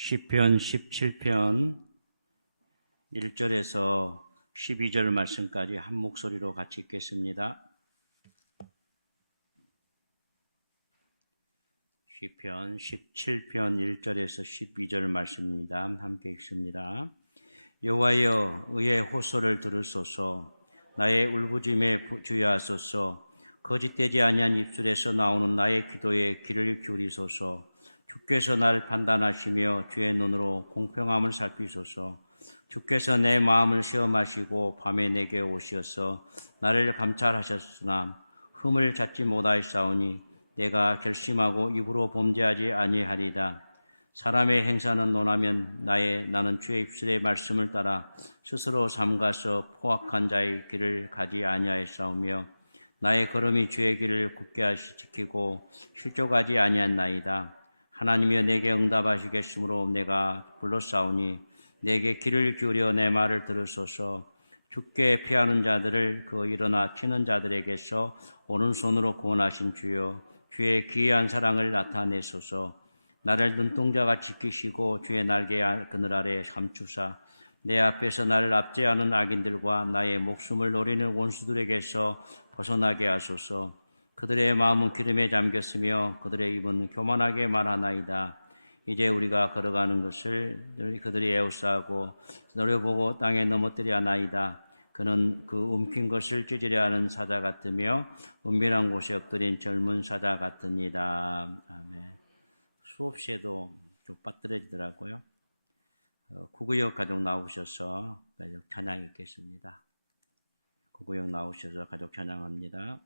시편 17편 1절에서 12절 말씀까지 한 목소리로 같이 읽겠습니다. 시편 17편 1절에서 12절 말씀입니다. 함께 읽습니다. 여호와여, 의의 호소를 들으소서. 나의 울부짖음에 주의하소서. 거짓되지 아니한 입술에서 나오는 나의 기도에 귀를 기울이소서. 주께서 나를 판단하시며 주의 눈으로 공평함을 살피소서. 주께서 내 마음을 시험하시고 밤에 내게 오시어서 나를 감찰하셨으나 흠을 찾지 못하였사오니 내가 결심하고 입으로 범죄하지 아니하리이다. 사람의 행사는 논하면 나는 주의 입술의 말씀을 따라 스스로 삼가서 포악한 자의 길을 가지 아니하였사오며 나의 걸음이 주의 길을 굳게 지키고 실족하지 아니하나이다. 하나님이여, 내게 응답하시겠으므로 내가 불렀사오니 내게 귀를 기울여 내 말을 들으소서. 주께 피하는 자들을 일어나 치는 자들에게서 오른손으로 구원하신 주여, 주의 기이한 사랑을 나타내소서. 나를 눈동자가 지키시고 주의 날개 그늘 아래 감추사 내 앞에서 나를 압제하는 악인들과 나의 목숨을 노리는 원수들에게서 벗어나게 하소서. 그들의 마음은 기름에 잠겼으며 그들의 입은 교만하게 말하나이다. 이제 우리가 걸어가는 것을 그들이 에워싸고 노려보고 땅에 넘어뜨려 하나이다. 그는 그 움킨 것을 찢으려 하는 사자 같으며 은밀한 곳에 엎드린 젊은 사자 같으니라. 아멘. 수업 시에도 좀 빠뜨려지더라고요. 구구역 가족 나오셔서 가족 찬양 있겠습니다. 구구역 나오셔서 가족 찬양합니다.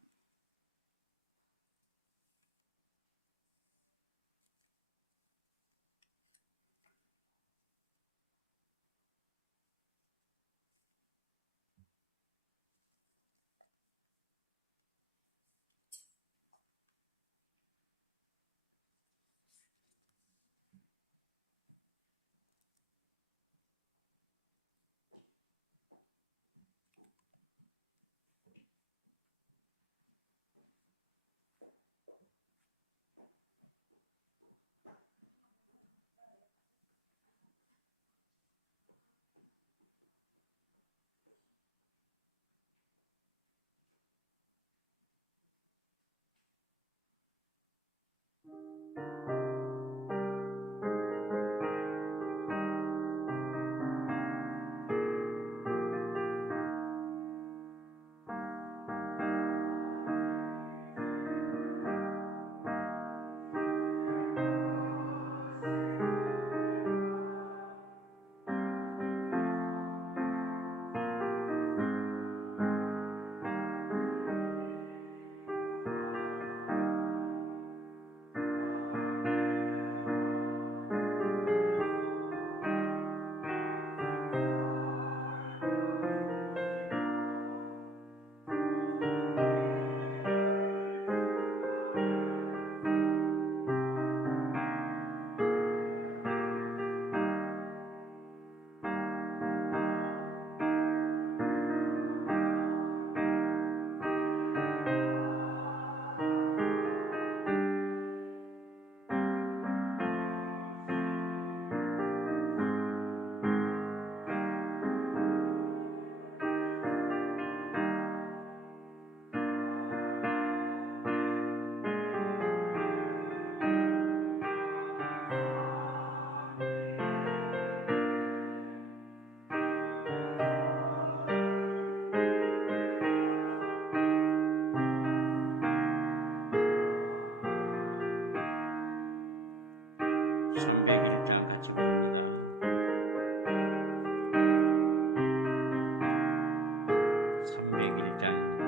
(301장) 같이 부릅니다. 301장입니다.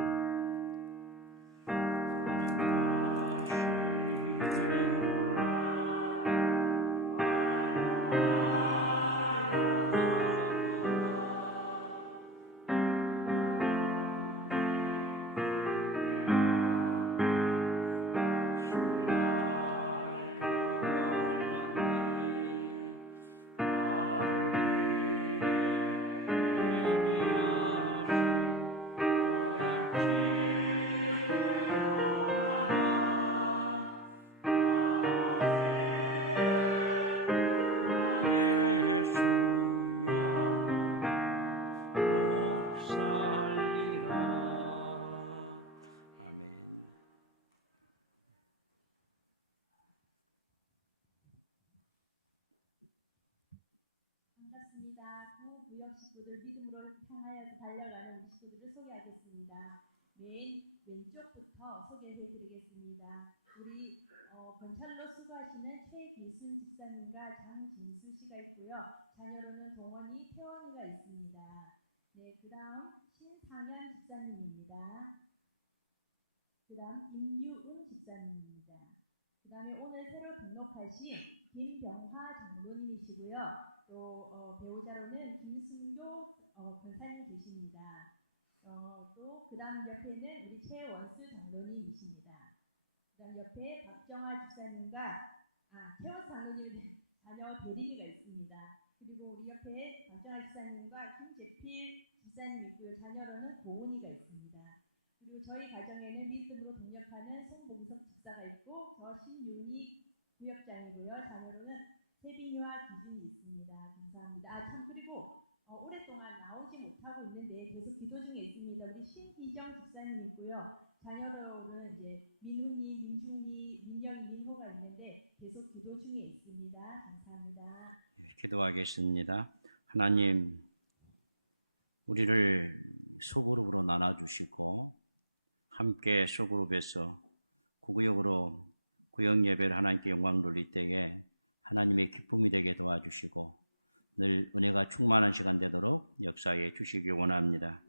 반갑습니다. 구구역 시도들 믿음으로 향하여 달려가는 우리 시도들을 소개하겠습니다. 맨 왼쪽부터 소개해드리겠습니다. 우리 건찰로 수고하시는 최기순 집사님과 장진수 씨가 있고요. 자녀로는 동원이 태원이가 있습니다. 네, 그 다음 신상현 집사님입니다. 그 다음 김유은 집사님입니다. 그 다음에 오늘 새로 등록하신 김병화 장로님이시고요. 또 배우자로는 김순교 권사님 계십니다. 또 그 다음 옆에는 우리 최원수 장로님이십니다. 그 다음 옆에 박정아 집사님과 최원 장로님 자녀 대리미가 있습니다. 그리고 우리 옆에 박정아 집사님과 김재필 집사님이 있고요. 자녀로는 고은이가 있습니다. 그리고 저희 가정에는 믿음으로 동역하는 송봉석 집사가 있고 저 신윤희 구역장이고요. 자녀로는 세빈이와 기준이 있습니다. 감사합니다. 참 그리고 오랫동안 나오지 못하고 있는데 계속 기도 중에 있습니다. 우리 신희정 집사님 있고요. 자녀로는 이제 민훈이, 민중이, 민영이, 민호가 있는데 계속 기도 중에 있습니다. 감사합니다. 기도하겠습니다. 하나님, 우리를 소그룹으로 나눠주시고 함께 소그룹에서 구구역으로 구역 예배를 하나님께 영광 돌릴 때에 하나님의 기쁨이 되게 도와주시고 늘 은혜가 충만한 시간 되도록 역사해 주시기 원합니다.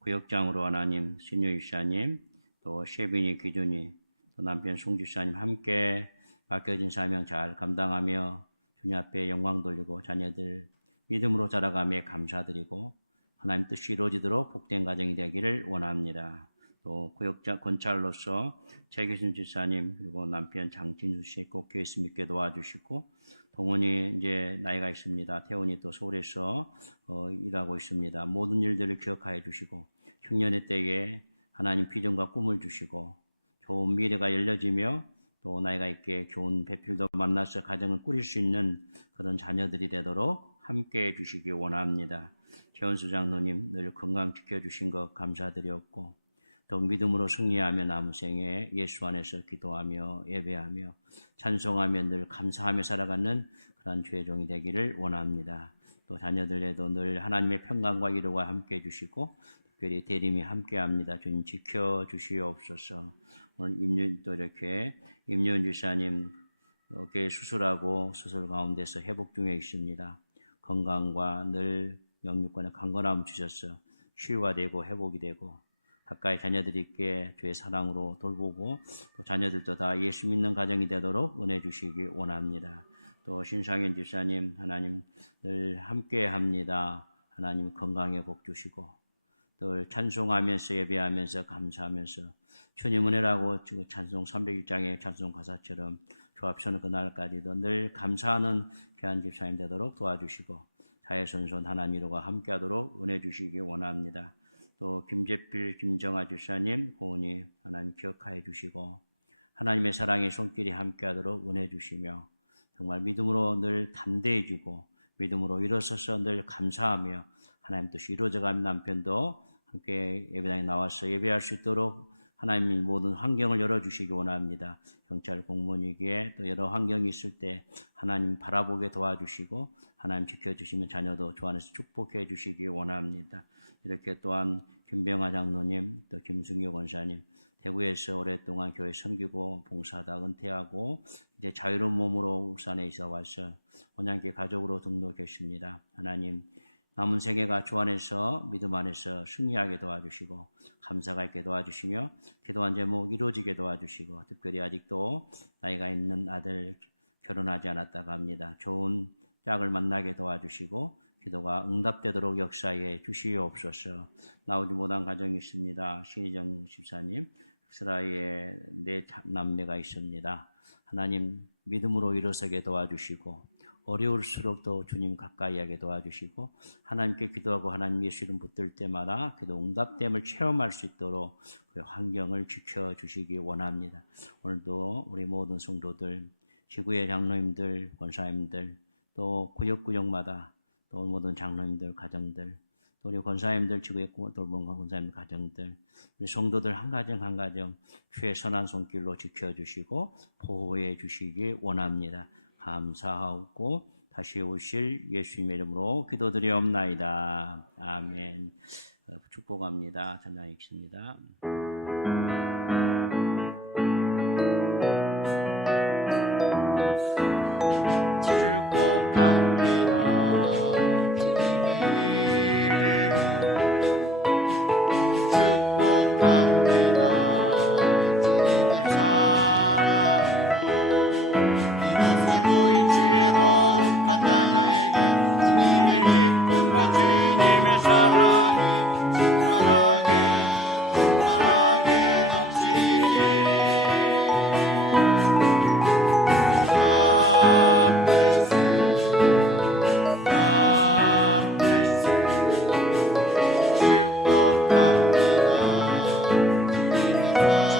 구역장으로 하나님, 신유희 씨님, 또 셰빈이, 기준이, 또 남편 송지사님 함께 맡겨진 사명 잘 감당하며 주님 앞에 영광 돌리고 자녀들 믿음으로 자라가며 감사드리고 하나님 뜻이 이루어지도록 복된 가정이 되기를 원합니다. 또 구역자 권찰로서 최기순 집사님 그리고 남편 장진수 씨 꼭 교회에서 믿게 도와주시고 동원이 이제 나이가 있습니다. 태원이 또 서울에서 일하고 있습니다. 모든 일들을 기억하여 주시고 흉년의 때에 하나님 비전과 꿈을 주시고 좋은 미래가 열려지며 또 나이가 있게 좋은 배필도 만나서 가정을 꾸릴 수 있는 그런 자녀들이 되도록 함께해 주시기 원합니다. 최원수 장로님 늘 건강 지켜주신 것 감사드렸고 더 믿음으로 승리하며 남은 생에 예수 안에서 기도하며 예배하며 찬송하며 늘 감사하며 살아가는 그런 주의 종이 되기를 원합니다. 또 자녀들에도 늘 하나님의 평강과 위로가 함께해 주시고 특별히 대림이 함께합니다. 주님 지켜주시옵소서. 오늘 또 이렇게 임윤 지사님 어깨 수술하고 수술 가운데서 회복 중에 있습니다. 건강과 늘 영육간의 강건함을 주셔서 치유가 되고 회복이 되고 가까이 자녀들이 있게 주의 사랑으로 돌보고 또 자녀들도 다 예수 믿는 가정이 되도록 은혜 주시기 원합니다. 또 신상현 집사님 하나님 늘 함께합니다. 하나님 건강에 복 주시고 늘 찬송하면서 예배하면서 감사하면서 주님 은혜라고 찬송 301장의 찬송 가사처럼 주 앞서는 그날까지도 늘 감사하는 귀한 집사님 되도록 도와주시고 자외선손 하나님과 함께하도록 은혜 주시기 원합니다. 또 김재필, 김정아 집사님 고은이 하나님 기억하여 주시고 하나님의 사랑의 손길이 함께하도록 은혜 주시며 정말 믿음으로 늘 담대해지고 믿음으로 일어서서 늘 감사하며 하나님 뜻이 이루어져가는 남편도 함께 예배당에 나와서 예배할 수 있도록 하나님이 모든 환경을 열어주시기 원합니다. 경찰 공무원이기에 또 여러 환경이 있을 때 하나님 바라보게 도와주시고 하나님 지켜주시면 자녀도 주 안에서 축복해 주시기 원합니다. 이렇게 또한 김병화 장로님 또 김승교 권사님 대구에서 오랫동안 교회 섬기고 봉사하다 은퇴하고 이제 자유로운 몸으로 울산에 이사 와서 언양계 가족으로 등록했습니다. 하나님 남은 생애가 주 안에서 믿음 안에서 승리하게 도와주시고 감사가 있게 도와주시며 기도한 제목 이루어지게 도와주시고 특별히 아직도 나이가 있는 아들 결혼하지 않았다고 합니다. 좋은 짝을 만나게 도와주시고 기도가 응답되도록 역사해 주시옵소서. 나오지 못한 가정이 있습니다. 신희정 집사님 이스라엘에 네 남매가 있습니다. 하나님 믿음으로 일어서게 도와주시고 어려울수록 더 주님 가까이 하게 도와주시고 하나님께 기도하고 하나님 예수 이름 붙들 때마다 기도 응답됨을 체험할 수 있도록 그 환경을 지켜주시기 원합니다. 오늘도 우리 모든 성도들, 지구의 장로님들, 권사님들, 또 구역구역마다 또 모든 장로님들, 가정들, 또 우리 권사님들, 지구의 돌봄 권사님들, 가정들, 우리 성도들 한 가정 한 가정 주의 선한 손길로 지켜주시고 보호해 주시기 원합니다. 감사하고 다시 오실 예수님의 이름으로 기도드리옵나이다. 아멘. 축복합니다. 찬양 읽습니다.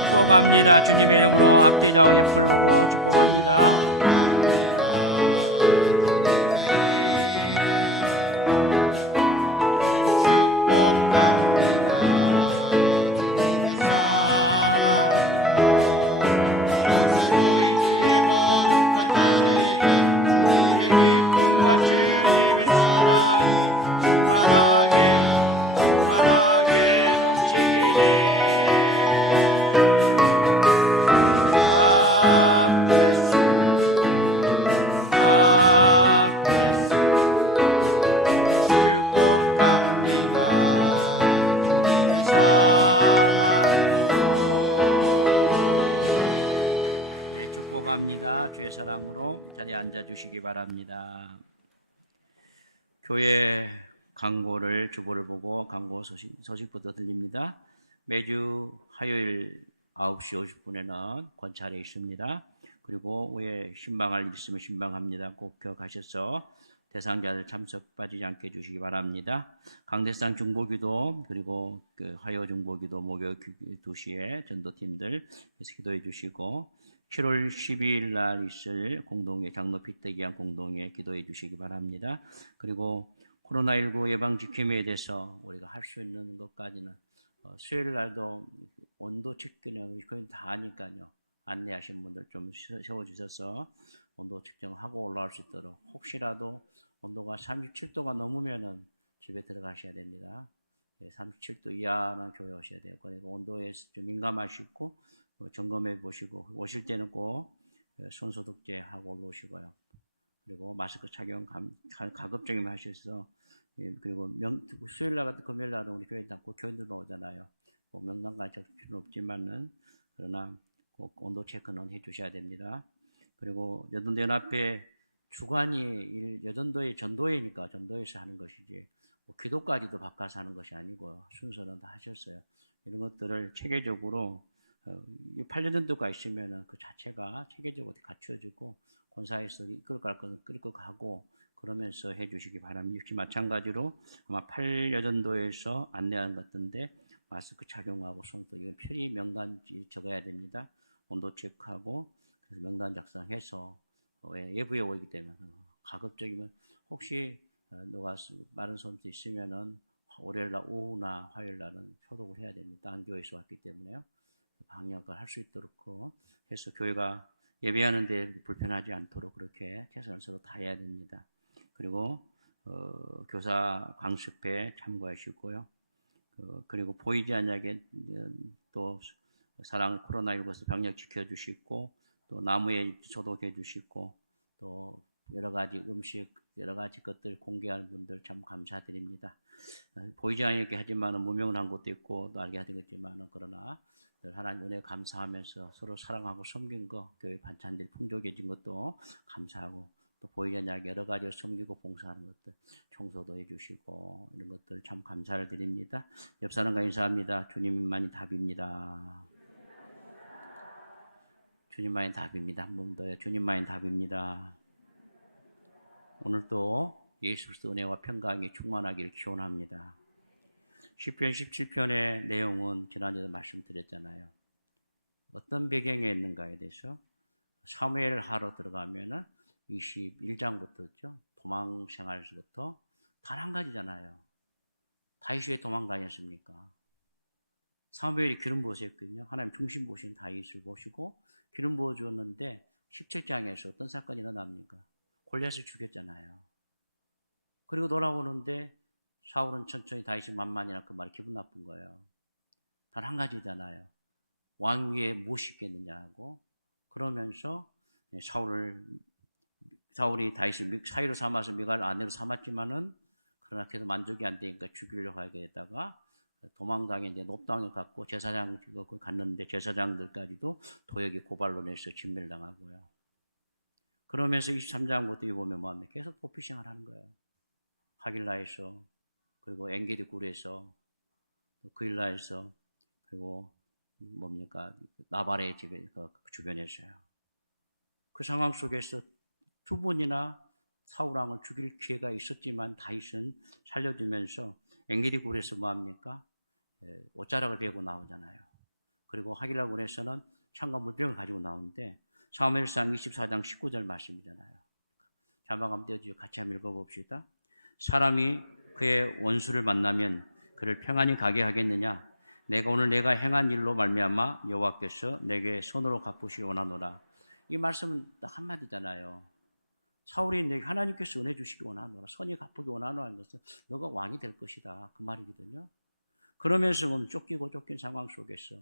축복합니다. 주님의 이름으로 앞뒤 좌우에 풀고 축복합니다. 주의 사랑으로 자리에 앉아주시기 바랍니다. 교회 광고를 주보를 보고 광고 소식부터 들립니다. 매주 화요일 9시 50분에는 권찰에 있습니다. 그리고 후에 신방할 일 있으면 신방합니다. 꼭 기억하셔서 대상자들 참석 빠지지 않게 해주시기 바랍니다. 강대상 중보기도 그리고 화요 중보기도 목요일 2시에 전도팀들 그래서 기도해 주시고 7월 12일 날 있을 공동회 장로 핏대기한 공동회 기도해 주시기 바랍니다. 그리고 코로나19 예방 지킴에 대해서 우리가 할 수 있는 것까지는 수요일 날도 온도 측정은 우리 거의 다 하니까요. 안내하신 분들 좀 세워주셔서 온도 측정하고 올라올 수 있도록 혹시라도 온도가 37도가 넘으면은 집에 들어가셔야 됩니다. 37도 이하는 교회 오셔야 돼요. 그리고 온도에 좀 민감하시고 점검해 보시고 오실 때는 꼭 손소독제 하고 올라오시고요. 그리고 마스크 착용 가급적이면 하셔서 그리고 수요일 날 같은 금요일 날은 우리 교회 닫고 교인들만 오잖아요. 뭐 명단까지 적을 필요는 없지만은 그러나 꼭 온도 체크는 해주셔야 됩니다. 그리고 여전도 연합회 주관이 여전도의 전도회니까 전도회에서 하는 것이지 뭐 기도까지도 바꿔서 하는 것이 아니고 순서는 다 하셨어요. 이런 것들을 체계적으로 8년전도가 있으면은 그 자체가 체계적으로 갖춰지고 권사에서 이끌어갈 것은 끌고 가고 그러면서 해주시기 바랍니다. 역시 마찬가지로 아마 8년전도에서 안내하는 것 같은데 마스크 착용하고 손도 이건 편히 명단 적어야 됩니다. 온도 체크하고 그래서 명단 작성해서 예부에 오기 때문에 가급적이면 혹시 누가 마른 손도 있으면은 월요일 날 오후나 화요일 날은 소독을 해야 됩니다. 한 교회에서 왔기 때문에요. 방역을 할 수 있도록 해서 교회가 예배하는데 불편하지 않도록 그렇게 최선을 서로 다해야 됩니다. 그리고 교사 강습회 참고하시고요. 그리고 보이지 않게 또 사랑 코로나19에서 병력 지켜주시고 또 나무에 소독해 주시고 또 여러 가지 음식 여러 가지 것들 공개하는 분들 참 감사드립니다. 보이지 않게 하지만 무명을 한 것도 있고 또 알게 하는 것 있지만 그러나 늘 하나님 은혜 감사하면서 서로 사랑하고 섬긴 거 교회 반찬들이 풍족해진 것도 감사하고 또 보이지 않게 여러 가지로 섬기고 봉사하는 것들 청소도 해주시고 이런 것들 참 감사를 드립니다. 옆 사람과 인사합니다. 주님만이 답입니다. 주님만이 답입니다. 한 번 더요. 주님만이 답입니다. 오늘도 예수 그리스도 은혜와 평강이 충만하기를 기원합니다. 시편 17편의 내용은 지난주에도 말씀드렸잖아요. 어떤 배경에 있는가에 대해서 사무엘 하러 들어가면은 21장부터죠. 도망 생활에서부터 단 한 가지잖아요. 다윗이 왜 도망 다녔습니까? 사무엘이 기름 부으셨거든요. 하나님 중심 보시는 다윗을 보시고 기름 부어 주었는데 17장에서 어떤 사건이 일어납니까? 골리앗을 죽였잖아요. 그리고 돌아오는데 사울은 천천히 다윗이 만만이나 그 말이 기분 나쁜 거예요. 단 한 가지잖아요. 왕 위에 무엇이 있겠느냐고. 그러면서 사울이 다윗을 사위로 삼아서 미갈을 아내로 삼았지만은 그러나 계속 만족이 안 되니까 죽이려고 하게 되다가 도망당해 이제 높당에 갔고 제사장 갔는데 제사장들까지도 도역이 고발로 내서 진멸당하고요. 그러면서 23장부터 보면 뭐합니까? 계속 도피생활 하는 거예요. 하길라에서 그리고 엔게디 굴에서 그일라에서 그리고 뭡니까? 나발의 집에 그 주변에서요. 그 상황 속에서 두 번이나 사울 왕을 죽일 기회가 있었지만 다윗은 살려주면서 엔게디 굴에서 뭐합니까? 옷자락을 베고 나오잖아요. 그리고 하길라 굴에서는 창과 물병을 가지고 나오는데 사무엘상 24장 19절 말씀이잖아요. 자막 한번 떼어주죠. 같이 한번 읽어봅시다. 사람이 그의 원수를 만나면 그를 평안히 가게 하겠느냐? 오늘 내가 행한 일로 말미암아 여호와께서 내게 손으로 갚으시기 원하노라. 이 말씀은 딱 한마디잖아요. 사울이 내게 하나님께서 은혜 주시기 원하노라. 선이 갚으기 원하노라는 것은 너가 왕이 될 것이다. 그 말이거든요. 그러면서 쫓기고 쫓긴 상황 속에서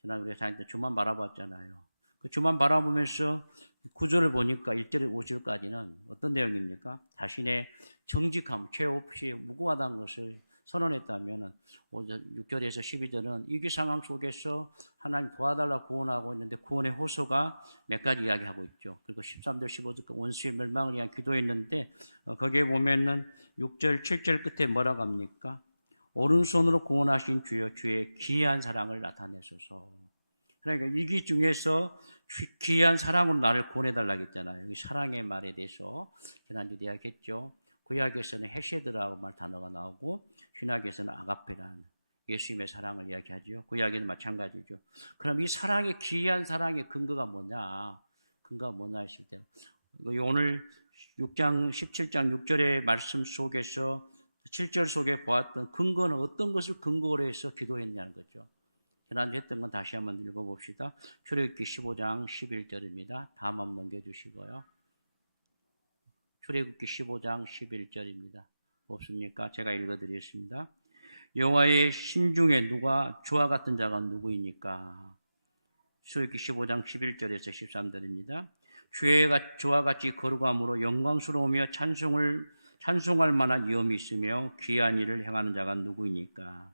지난 우리가 다닐 때 주만 바라봤잖아요. 그 주만 바라보면서 구절을 보니까 1절 5절까지는 어떤 내용입니까? 자신의 정직함, 죄 없이 무고하다는 것을 선언했다면 6절에서 12절은 위기 상황 속에서 하나님 도와달라 구원하고 있는데 구원의 호소가 몇 가지 이야기하고 있죠. 그리고 13절 15절 원수의 멸망을 위한 기도했는데 거기에 보면은 6절 7절 끝에 뭐라고 합니까? 오른손으로 구원하신 주여 주의 기이한 사랑을 나타내소서. 그러니까 위기 중에서 귀한 사랑으로 나를 구원해달라고 했잖아요. 이 사랑의 말에 대해서 지난주에 이야기했죠. 구약에서는 헤세드라고 말 단어가 나오고 신약에서는 아가페라는 예수님의 사랑을 이야기하죠. 구약에는 마찬가지죠. 그럼 이 사랑의 귀한 사랑의 근거가 뭐냐? 근거가 뭐냐 했을 때 오늘 6장 17장 6절의 말씀 속에서 7절 속에 보았던 근거는 어떤 것을 근거로 해서 기도했냐는 거죠. 지난주 했던 건 다시 한번 읽어봅시다. 출애굽기 15장 11절입니다. 다음 한번 넘겨주시고요. 출애굽기 15장 11절입니다. 없습니까? 제가 읽어드리겠습니다. 여호와의 신중에 주와 같은 자가 누구이니까? 출애굽기 15장 11절에서 13절입니다. 주와 같이 거룩함으로 영광스러우며 찬송할 만한 위엄이 있으며 귀한 일을 행하는 자가 누구이니까?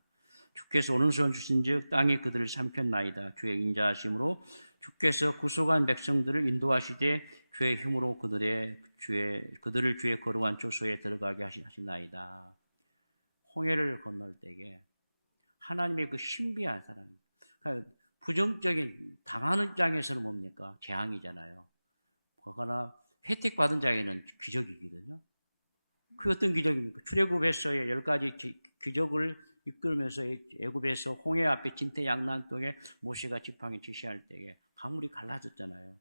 주께서 오른손 주신즉 땅이 그들을 삼켰나이다. 주의 인자하심으로 주께서 구속한 백성들을 인도하시되 주의 힘으로 그들을 주의 거룩한 조소에 들어가게 하시나이다. 홍해를 건널 때에 하나님의 그 신비한 사랑, 그러니까 부정적인 당하는 입장에서는 뭡니까? 재앙이잖아요. 그러나 혜택 받은 자에게는 기적이거든요. 그 어떤 기적입니까? 출애굽에서의 10가지 기적을 이끌면서 애굽에서 홍해 앞에 진태양난 동에 모세가 지팡이 지시할 때에 강물이 갈라졌잖아요.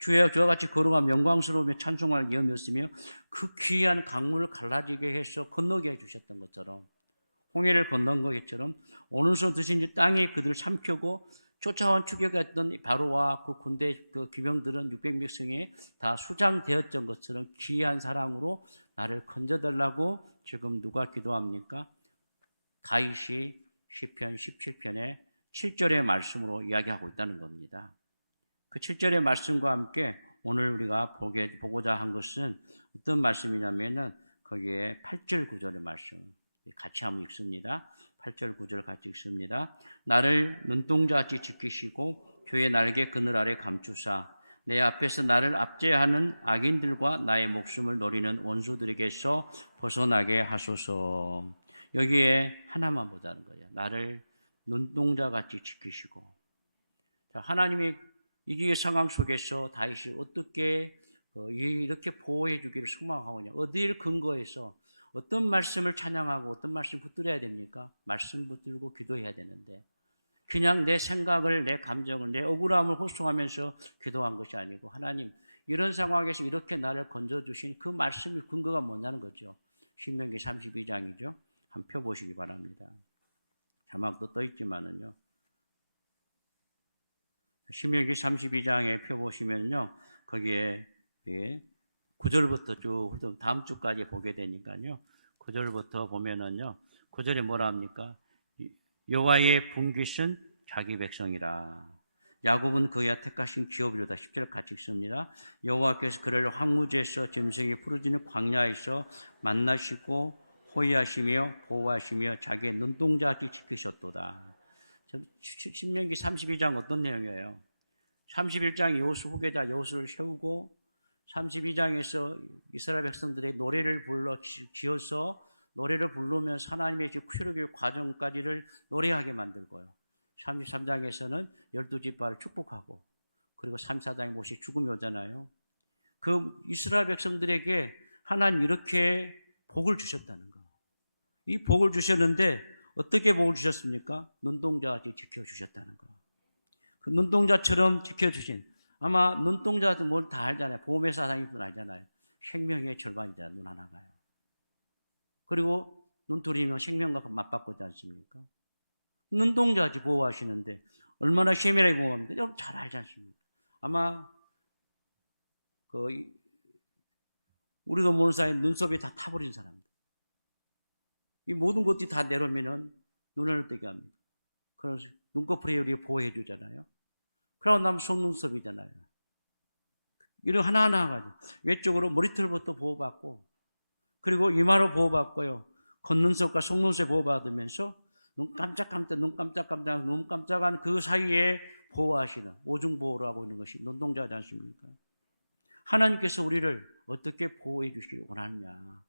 주와 같이 거룩한 영광스러우며 찬송할 위엄이었으며 그 귀한 강물을 갈라지게 해서 건너게 해주셨던 것처럼 홍해를 건넌 것처럼 오른손 드신 땅이 그들을 삼키고 쫓아온 추격했던 바로와 그 군대 그 기병들은 600명이 다 수장되었던 것처럼 귀한 사랑으로 나를 건져달라고 지금 누가 기도합니까? 다윗이 시편 17편의 7절의 말씀으로 이야기하고 있다는 겁니다. 그 7절의 말씀과 함께 오늘 우리가 보고자 한 것은 어떤 말씀이냐면은 거기에 8절 9절의 말씀 같이 한번 읽습니다. 8절 9절 같이 읽습니다. 나를 눈동자같이 지키시고 주의 날개 그늘 아래 감추사 내 앞에서 나를 압제하는 악인들과 나의 목숨을 노리는 원수들에게서 벗어나게 하소서. 여기에 하나만 보자는 거예요. 나를 눈동자같이 지키시고. 하나님이 이기의 상황 속에서 다윗이 어떻게 이렇게 보호해 주기를 소망하고 있냐. 어디를 근거해서 어떤 말씀을 찬양하고 어떤 말씀 붙들어야 됩니까? 말씀 붙들고 기도해야 되는데 그냥 내 생각을, 내 감정을, 내 억울함을 호소하면서 기도한 것이 아니고 하나님 이런 상황에서 이렇게 나를 건져주신 그 말씀의 근거가 뭐냐는 거죠. 신명기 32장이죠. 한번 펴보시기 바랍니다. 자막도 떠있지만은요. 신명기 32장에 펴보시면요. 거기에 9절부터 쭉 다음 주까지 보게 되니까요. 9절부터 보면은요. 9절에 뭐라 합니까? 여호와의 분깃은 자기 백성이라. 야곱은 그야 택하신 기업이로다. 10절 같이 읽습니다. 여호와께서 그를 황무지에서 짐승이 부르짖는 광야에서 만나시고 호위하시며 보호하시며 자기의 눈동자같이 지키셨도다. 신명기 32장 어떤 내용이에요? 31장 여호수 후계자 여호수를 세우고 32장에서 이스라엘 백성들의 노래를 불러 지어서 노래를 부르면서 하나님의 출애굽의 과정까지를 노래하게 만들고요. 33장에서는 12지파를 축복하고 그리고 34장에 모세 죽음이 오잖아요. 그 이스라엘 백성들에게 하나님 이렇게 복을 주셨다는 거. 이 복을 주셨는데 어떻게 복을 주셨습니까? 눈동자같이 지켜주셨다는 거. 그 눈동자처럼 지켜주신, 아마 눈동자도 뭘 다 알잖아요. 보험회사 다니는 분 알잖아요. 생명의 절반이다, 눈 하나가요. 그리고 눈둘이면 생명과 맞바꾸지 않습니까? 눈동자같이 보호하시는데 얼마나 세밀하게 보호합니까? 여러분 잘 알지 않습니까? 아마 우리도 모르는 사이에 눈썹이 다 타버린 사람들. 이 모든 것들이 다 내려오면은 눈을 뜨게 합니다. 그래서 눈꺼풀이 우리가 보호해 주잖아요. 그러고 나면 속눈썹이잖아요. 이런 하나하나 가지고 외적으로 머리털부터 보호받고 그리고 이마로 보호받고요. 겉눈썹과 속눈썹 보호받으면서 눈 깜짝깜짝 눈 깜짝한 그 사이에 보호하시는 오중보호를 하고 있는 것이 눈동자지 않습니까? 하나님께서 우리를 어떻게 보호해 주시길 원하느냐.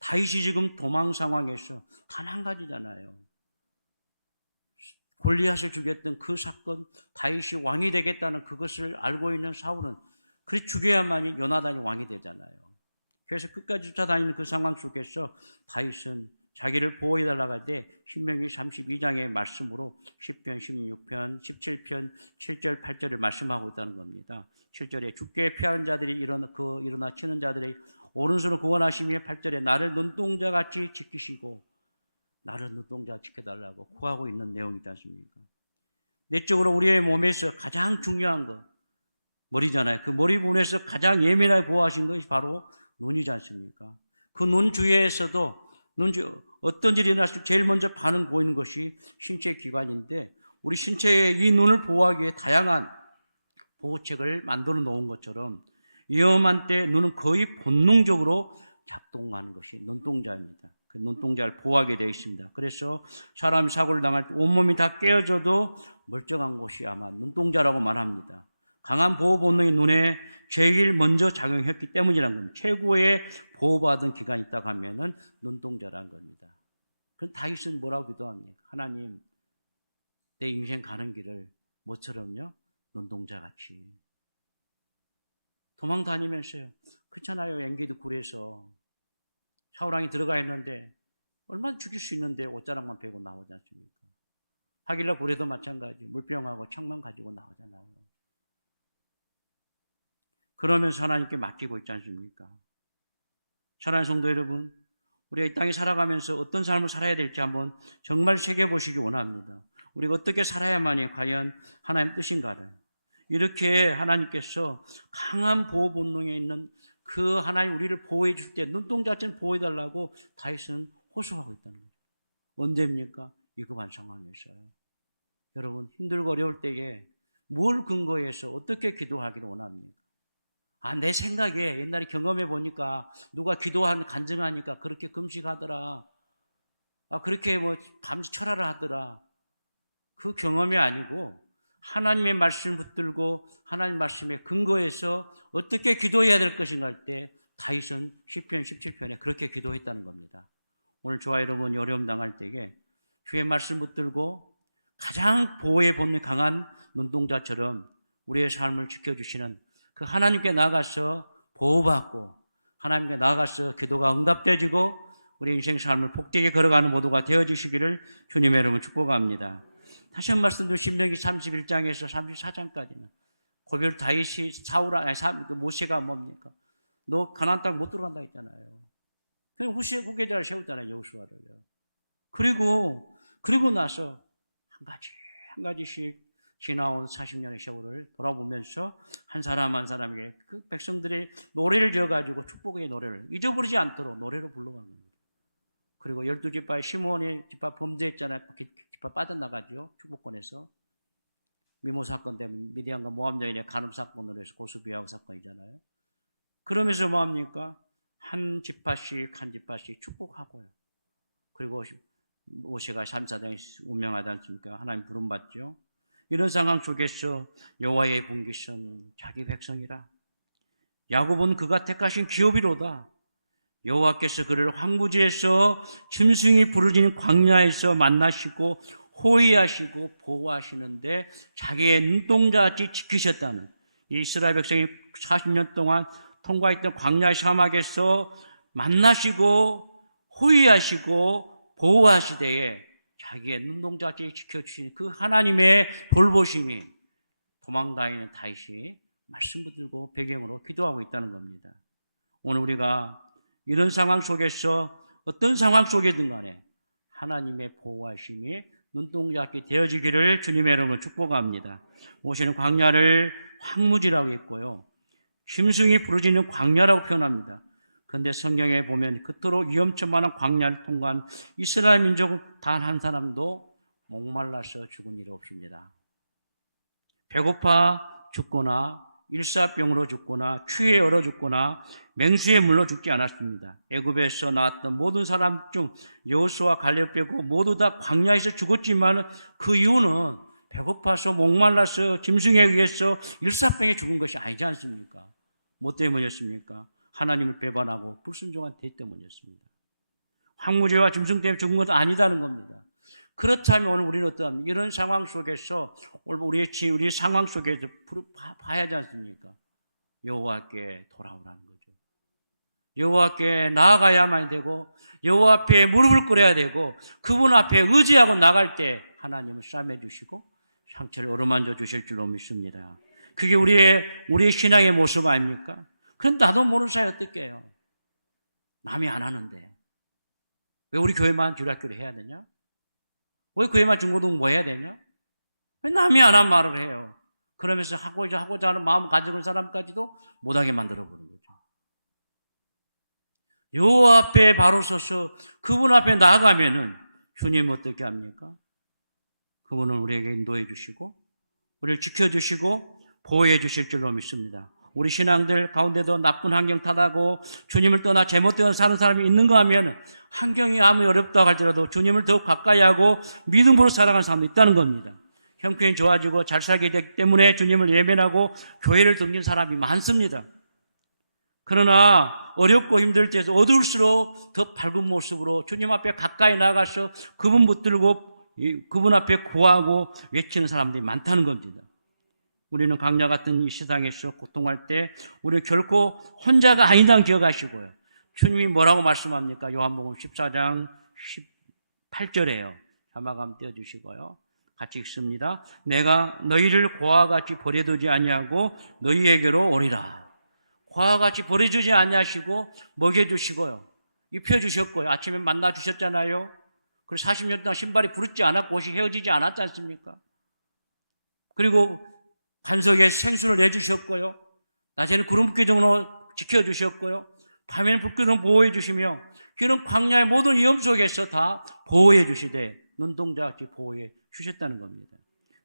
다윗이 지금 도망 상황에서 단 한 가지잖아요. 골리앗을 죽였던 그 사건, 다윗이 왕이 되겠다는 그것을 알고 있는 사울은 그래 죽여야만이 요나단이 왕이 되잖아요. 그래서 끝까지 쫓아다니는 그 상황 속에서 다윗은 자기를 보호해달라고 할 때 신명기 32장의 말씀으로 10편, 16편, 17편, 7절, 8절을 말씀하고 있다는 겁니다. 7절에 주께 피하는 자들이 일어나 치는 자들의 오른손을 구원하시며 8절에 나를 눈동자같이 지키시고 나를 눈동자 지켜달라고 구하고 있는 내용이 있지 않습니까? 내적으로 우리의 몸에서 가장 중요한 것, 머리잖아요. 그 머리 부분에서 가장 예민하게 보호하신 것이 바로 눈이지 않습니까? 그 눈 주위에서도 어떤 일이 일어났을 때 제일 먼저 반응 보이는 것이 신체 기관인데 우리 신체의 이 눈을 보호하기 위해 다양한 보호책을 만들어 놓은 것처럼 위험한 때 눈은 거의 본능적으로 작동하는 것이 눈동자입니다. 그 눈동자를 보호하게 되어 있습니다. 그래서 사람이 사고를 당할 때 온몸이 다 깨어져도 멀쩡한 곳이 아마 눈동자라고 말합니다. 강한 보호 본능이 눈에 제일 먼저 작용했기 때문이라는 겁니다. 최고의 보호받은 기관이 있다고 하면은 눈동자라는 겁니다. 그럼 다윗은 뭐라고 기도합니까? 하나님, 내 인생 가는 길을 뭐처럼요? 눈동자같이. 도망 다니면서요. 그렇잖아요. 엔게디 굴에서 사울왕이 들어가 있는데 얼마나 죽일 수 있는데 옷자락만 베고 나오지 않습니까? 하길라 굴에도 마찬가지. 물병하고 창만 가지고 나오잖아요. 그러면서 하나님께 맡기고 있지 않습니까? 사랑하는 성도 여러분, 우리가 이 땅에 살아가면서 어떤 삶을 살아야 될지 한번 정말 새겨보시기 원합니다. 우리가 어떻게 살아야만이 과연 하나님 뜻인가를. 이렇게 하나님께서 강한 보호 본능에 있는 그 하나님 우리를 보호해 줄 때 눈동자처럼 보호해달라고 다윗은 호소하고 있다는 거죠. 언제입니까? 위급한 상황에서요. 여러분 힘들고 어려울 때에 뭘 근거해서 어떻게 기도하기를 원합니까? 내 생각에 옛날에 경험해 보니까 누가 간증하니까 그렇게 금식하더라. 그렇게 밤새 철야를 하더라. 그 경험이 아니고 하나님의 말씀을 붙들고 하나님 말씀에 근거해서 어떻게 기도해야 될 것인가 할 때 다윗은 시편 17편에 그렇게 기도했다는 겁니다. 오늘 저와 여러분이 어려움 당할 때에 주의 말씀 붙들고 가장 보호의 본능이 강한 눈동자처럼 우리의 삶을 지켜주시는 그 하나님께 나아가서 보호받고 하나님께 나아가서 기도가 응답되어지고 우리 인생 삶을 복되게 걸어가는 모두가 되어지시기를 주님의 이름으로 축복합니다. 다시 한 번 말씀드리면 신명기 31장에서 34장까지는 고별 다윗이 모세가 뭡니까? 너 가나안 땅 못 들어간다 했잖아요. 그럼 후계자를 세웠잖아요. 여호수아를요. 그리고 나서 한 가지씩 지나온 40년의 세월을 돌아보면서 한 사람 한 사람에게 그 백성들의 노래를 지어가지고 축복의 노래를 잊어버리지 않도록 노래로 불러가는 겁니다. 그리고 12지파의 시므온이 지파 범죄했잖아요. 지파 빠져나가죠. 축복권에서. 미모 사건 때문에 미디안과 모압 여인의 간음 사건으로 해서 고수비하고 사건이잖아요. 그러면서 뭐합니까? 한 지파씩 축복하고요. 그리고 모세가 3사장이 운명하지 않습니까? 하나님 부름받죠. 이런 상황 속에서 여호와의 분깃은 자기 백성이라. 야곱은 그가 택하신 기업이로다. 여호와께서 그를 황무지에서 짐승이 부르짖는 광야에서 만나시고 호위하시고 보호하시는데 자기의 눈동자같이 지키셨다는, 이 이스라엘 백성이 40년 동안 통과했던 광야의 사막에서 만나시고 호위하시고 보호하시되 자기의 눈동자같이 지켜주신 그 하나님의 돌보심이 도망다니는 다윗이 말씀 붙들고 배경으로 기도하고 있다는 겁니다. 오늘 우리가 이런 상황 속에서 어떤 상황 속에든 간에 하나님의 보호하심이 눈동자같이 되어지기를 주님의 이름으로 축복합니다. 모세는 광야를 황무지라고 했고요, 짐승이 부르짖는 광야라고 표현합니다. 그런데 성경에 보면 그토록 위험천만한 광야를 통과한 이스라엘 민족은 단 한 사람도 목말라서 죽은 일이 없습니다. 배고파 죽거나 일사병으로 죽거나 추위에 얼어 죽거나 맹수에 물러 죽지 않았습니다. 애굽에서 나왔던 모든 사람 중 여호수아 갈렙 빼고 모두 다 광야에서 죽었지만 그 이유는 배고파서 목말라서 짐승에 의해서 일사병에 죽은 것이 아니지 않습니까? 뭐 때문이었습니까? 하나님을 배반하고 불순종한 대 때문이었습니다. 황무지와 짐승 때문에 죽은 것은 아니다는 겁니다. 그렇다면 오늘 우리는 어떠합니까? 이런 상황 속에서 우리 상황 속에서 봐야 하지 않습니까? 여호와께 돌아오라는 거죠. 여호와께 나아가야만 되고 여호와 앞에 무릎을 꿇어야 되고 그분 앞에 의지하고 나갈 때 하나님은 싸매 주시고 상처를 어루만져 주실 줄로 믿습니다. 그게 우리의 신앙의 모습 아닙니까? 그런데 나도 모르는 사이 어떻게 해요? 남이 안 하는데 왜 우리 교회만 주일학교를 해야 되냐? 왜 교회만 중고등부 해야 되냐? 왜 남이 안 한 말을 해요? 그러면서 하고자 하는 마음 가지고 있는 사람까지도 못하게 만들어버린 거죠. 여호와 앞에 바로 서서 그분 앞에 나아가면은 주님 어떻게 합니까? 그분은 우리에게 인도해 주시고 우리를 지켜주시고 보호해 주실 줄로 믿습니다. 우리 신앙들 가운데도 나쁜 환경 탓하고 주님을 떠나 제멋대로 사는 사람이 있는가 하면 환경이 아무리 어렵다고 할지라도 주님을 더욱 가까이 하고 믿음으로 살아가는 사람도 있다는 겁니다. 형편이 좋아지고 잘 살게 되기 때문에 주님을 예배하고 교회를 등진 사람이 많습니다. 그러나 어렵고 힘들 때에서 어두울수록 더 밝은 모습으로 주님 앞에 가까이 나가서 그분 붙들고 그분 앞에 구하고 외치는 사람들이 많다는 겁니다. 우리는 강야 같은 이 세상에서 고통할 때 우리 결코 혼자가 아니다는 기억하시고요. 주님이 뭐라고 말씀합니까? 요한복음 14장 18절에요. 자막함 띄워주시고요. 같이 읽습니다. 내가 너희를 고아와 같이 버려두지 아니하고 너희에게로 오리라. 고아와 같이 버려주지 아니하시고 먹여주시고요. 입혀주셨고요. 아침에 만나주셨잖아요. 그리고 40년 동안 신발이 부르지 않았고 옷이 헤어지지 않았지 않습니까? 그리고 반석에 생수를 내주셨고요. 낮에는 구름 기둥으로 지켜주셨고요. 밤에는 불기둥 보호해 주시며 그런 광야의 모든 위험 속에서 다 보호해 주시되 눈동자같이 보호해 주셨다는 겁니다.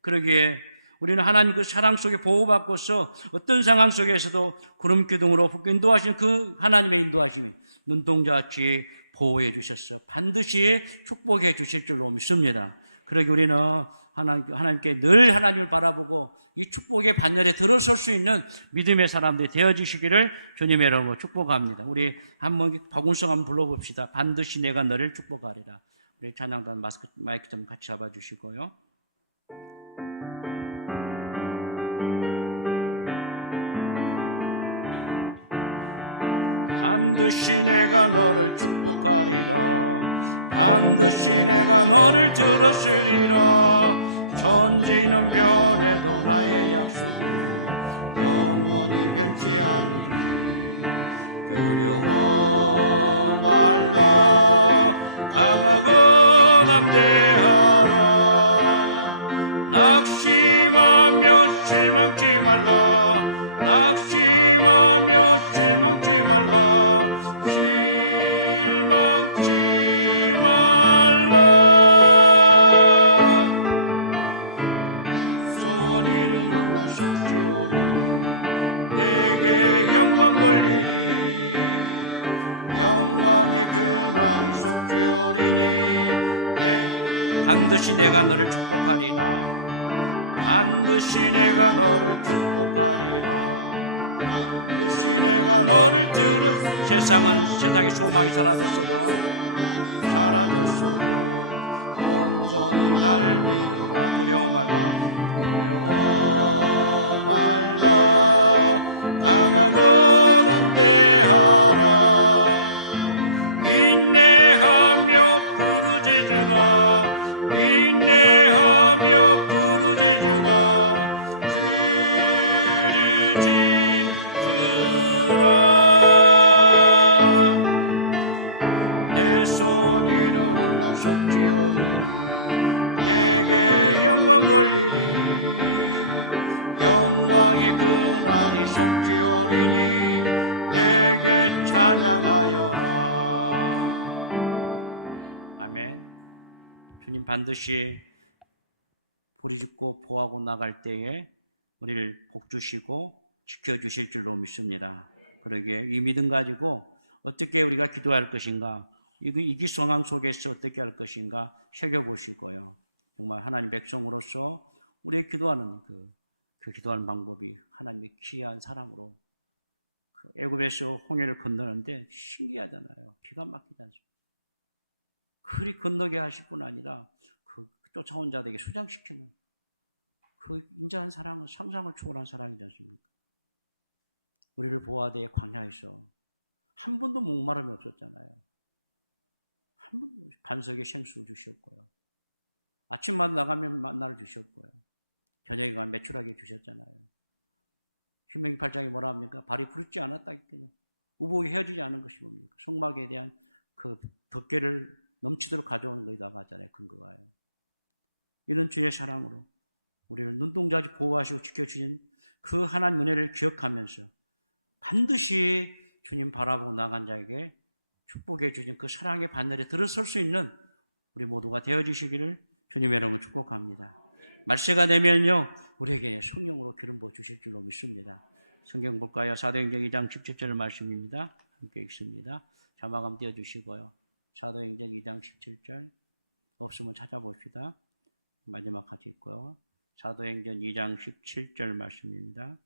그러기에 우리는 하나님 그 사랑 속에 보호받고서 어떤 상황 속에서도 구름 기둥으로 인도하시는 그 하나님의 인도하심이 눈동자같이 보호해 주셔서 반드시 축복해 주실 줄로 믿습니다. 그러기 우리는 하나님께 늘 하나님을 바라보고 이 축복의 반열에 들어설 수 있는 믿음의 사람들이 되어지시기를 주님의 이름으로 축복합니다. 우리 한번 박운성 한번 불러봅시다. 반드시 내가 너를 축복하리라. 우리 찬양단 마이크 좀 같이 잡아주시고요. 반드시 내가 너를 축복하리라. 반드시 내가 너를 들었으리라. 천지는 변해도 나의 약속은 영원히 변치 않으리. 두려워 말라. 강하고 담대하라. 낙심하지 말라. 낙심하며 실망치 말라. 실망치 말라. 소원 이루는 날 속지오리. 내게 영광 돌리리. 영광의 그날이 속지오리니. 반드시 내가 너를 축복하리라. 반드시 내가 너를 축복하리라. 반드시 내가 너를 들어. 세상의 소망이 사라졌어도 온전히 날 믿으라. 두려워 말라. 강하고 담대하라. 인내하며 부르짖으라. 인내하며 부르짖으라. 내 소원 이루는 날 속지오니. 내게 영광 돌리리. 영광의 그날이 속지오리니. 내게 찬양하여라. 아멘. 주님 반드시 부르짖고 보하고 나갈 때에 우리를 복주시고 지켜주실 줄로 믿습니다. 그러기에 이 믿음 가지고 어떻게 우리가 기도할 것인가, 이 상황 속에서 어떻게 할 것인가 새겨보시고요. 정말 하나님 백성으로서 우리의 기도하는 그 기도하는 방법이 하나님의 귀한 사랑으로 애굽에서 홍해를 건너는데 신기하잖아요. 기가 막히지 않습니까? 그리 건너게 하실 뿐 아니라 쫓아온 자들에게 수장시키는 그 인자한 사랑은 상상을 초월한 사랑이지 않습니까? 우리를 보호하되 광야에서 한 번도 목마름이 없었잖아요. 한 번도. 반석에 생수 주셨고요. 아침마다 나가면 만나를 주셨고요. 저녁에 가면 매출하게 주셨잖아요. 신명기 8장에 뭐라 합니까? 발이 부르지 않았다 했거든요. 우복이 헤어지지 않은 것이 뭡니까? 성막에 대한 그 덮개를 넘치도록 가져오는 거기다가 하잖아요. 근거가요. 이런 주의 사랑으로 우리를 눈동자같이 보호하시고 지켜주신 그 하나님 은혜를 기억하면서 반드시 주님 바라보고 나간 자에게 축복해 주신 그 사랑의 바늘에 들어설 수 있는 우리 모두가 되어주시기를 주님의 이름으로 축복합니다. 말세가 되면요, 우리에게 성령으로 기름 부어 주실 줄로 믿습니다. 성경 볼까요? 사도행전 2장 17절 말씀입니다. 함께 읽습니다. 자막함 띄워주시고요. 사도행전 2장 17절 없으면 찾아봅시다. 마지막 같이 읽고요. 사도행전 2장 17절 말씀입니다.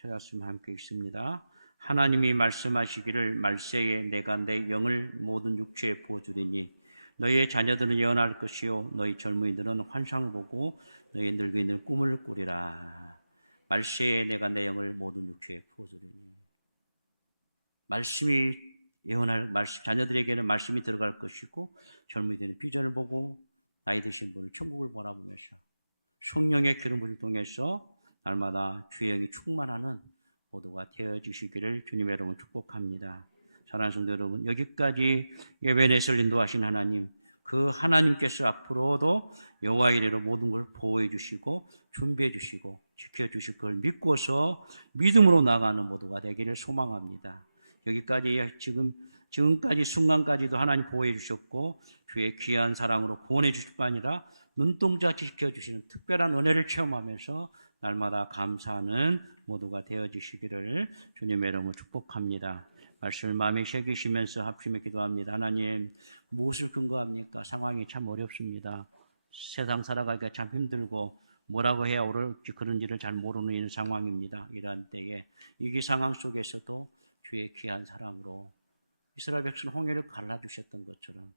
찾았으면 함께 읽습니다. 하나님이 말씀하시기를 말세에 내가 내 영을 모든 육체에 부어주리니 너희의 자녀들은 예언할 것이요 너희 젊은이들은 환상을 보고 너희 늙은이들은 꿈을 꾸리라. 말세에 내가 내 영을 모든 육체에 부어주리니. 말씀이 예언할 자녀들에게는 말씀이 들어갈 것이고 젊은이들은 비전을 보고 나이 드신 분은 천국을 바라보면서 성령의 기름 부음을 통해서 날마다 주의 영이 충만하는 모두가 되어주시기를 주님의 이름으로 축복합니다. 사랑하는 성도 여러분, 여기까지 예배넷을 인도하신 하나님, 그 하나님께서 앞으로도 여호와의 이름으로 모든 걸 보호해 주시고 준비해 주시고 지켜주실 걸 믿고서 믿음으로 나가는 모두가 되기를 소망합니다. 여기까지 지금까지 순간까지도 하나님 보호해 주셨고 주의 귀한 사랑으로 구원해 주실 뿐 아니라 눈동자같이 지켜주시는 특별한 은혜를 체험하면서 날마다 감사하는 모두가 되어주시기를 주님의 이름으로 축복합니다. 말씀을 마음에 새기시면서 합심해 기도합니다. 하나님, 무엇을 근거합니까? 상황이 참 어렵습니다. 세상 살아가기가 참 힘들고 뭐라고 해야 옳을지 그런지를 잘 모르는 이런 상황입니다. 이러한 때에 이 상황 속에서도 주의 귀한 사랑으로 이스라엘 백성 홍해를 갈라주셨던 것처럼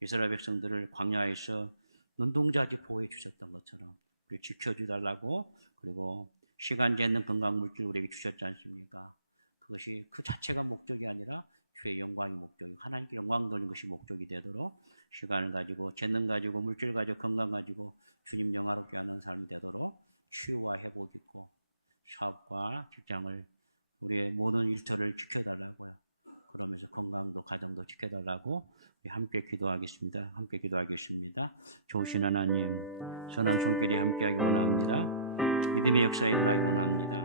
이스라엘 백성들을 광야에서 눈동자같이 보호해 주셨던 것처럼 우리 지켜주달라고, 그리고 시간 재는 건강물질 우리에게 주셨지 않습니까? 그것이 그 자체가 목적이 아니라 주의 영광이 목적이고 하나님께 영광 돌리는 것이 목적이 되도록 시간을 가지고 재능 가지고 물질 가지고 건강 가지고 주님 영화롭게 하는 삶이 되도록 치유와 회복 있고 사업과 직장을 우리의 모든 일터를 지켜달라고요. 그러면서 건강도 가정도 지켜달라고 함께 기도하겠습니다. 함께 기도하겠습니다. 좋으신 하나님, 선한 손길이 함께하기 원합니다. 믿음의 역사에 일어나기 원합니다.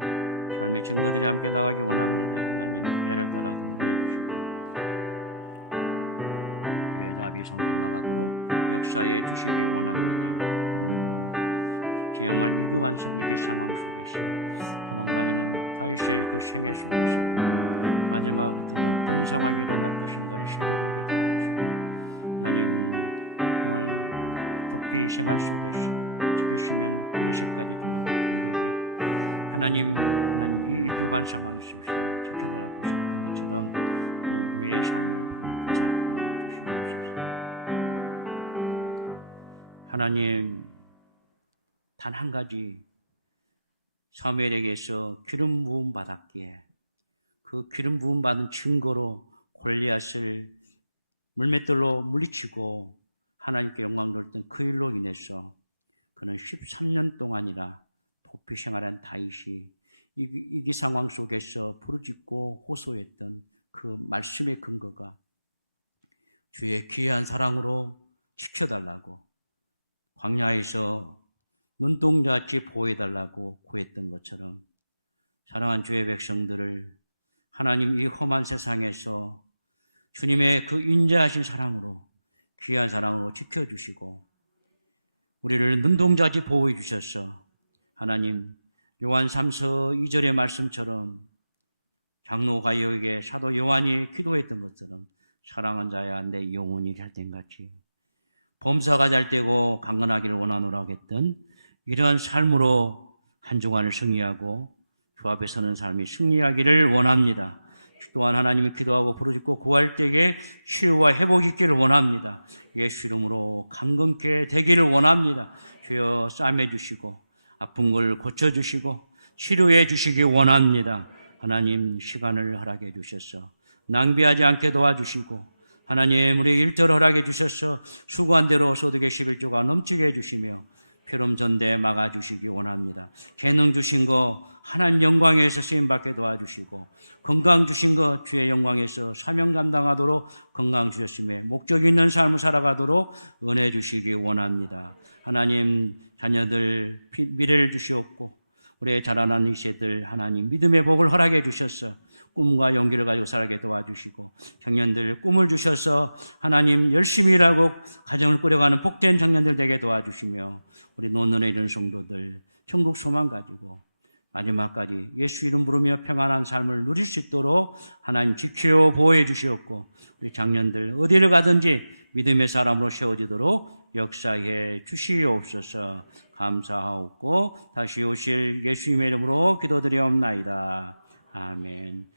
삶의 증거들이 함께 나가기 원합니다. 하나님, 때를 따라 동행해 주시고 그의 나비 성길 나가도록 역사해 주시기 원합니다. 정말 위급한 위기 상황 속에서 도망다니는 다윗의 그 생애 속에서 마지막 어떤 상황이 일어날 것인가를 살펴보게 되옵시고 하나님 정말 도피 생활 속에서 지키시면 메시까지 도망가게 되게 하나님 이 위급한 상황 속에서 지켜달라 보시는 것처럼 우리의 삶을 보살펴 주시옵소서. 하나님 단 한 가지 사무엘에게서 기름 부음 받았기에 그 기름 부음 받은 증거로 골리앗을 물맷돌로 물리치고 하나님께 영광 돌렸던 그 일로 인해서 그는 13년 동안이나 도피 생활한 다윗이 위기 상황 속에서 부르짖고 호소했던 그 말씀의 근거가 주의 귀한 사랑으로 지켜달라고 광야에서 눈동자같이 보호해달라고 구했던 것처럼 사랑하는 주의 백성들을 하나님 이 험한 세상에서 주님의 그 인자하신 사랑으로 귀한 사랑으로 지켜주시고 우리를 눈동자같이 보호해 주셔서 하나님 요한 3서 2절의 말씀처럼 장로 가이오에게 사도 요한이 기도했던 것처럼 사랑한 자야 내 영혼이 잘된같이 범사가 잘되고 강건하기를 원하노라 하겠던 이러한 삶으로 한 주간을 승리하고 주 앞에 서는 삶이 승리하기를 원합니다. 또한 하나님이 기도하고 부르짖고 구할 때에 치유와 회복이 있기를 원합니다. 예수 이름으로 강건케 되기를 원합니다. 주여 싸매 주시고 아픈 걸 고쳐주시고 치료해 주시기 원합니다. 하나님 시간을 허락해 주셔서 낭비하지 않게 도와주시고 하나님 우리 일터를 허락해 주셔서 수고한 대로 소득의 11조가 넘치게 해주시며 피름 전대 막아주시기 원합니다. 재능 주신 거 하나님 영광에서 쓰임받게 도와주시고 건강 주신 거 주의 영광에서 사명 감당하도록 건강 주셨음에 목적 있는 삶을 살아가도록 은혜 주시기 원합니다. 하나님 자녀들 미래를 주시옵고 우리의 자라나는 이 세들 하나님 믿음의 복을 허락해 주셔서 꿈과 용기를 가지고 살게 도와주시고 청년들 꿈을 주셔서 하나님 열심히 일하고 가정을 꾸려가는 복된 청년들 되게 도와주시며 우리 노년에 이른 성도들 천국 소망 가지고 마지막까지 예수 이름 부르며 평안한 삶을 누릴 수 있도록 하나님 지켜 보호해 주시옵고 우리 장년들 어디를 가든지 믿음의 사람으로 세워지도록 역사해 주시옵소서. 감사하옵고 다시 오실 예수님의 이름으로 기도드리옵나이다. 아멘.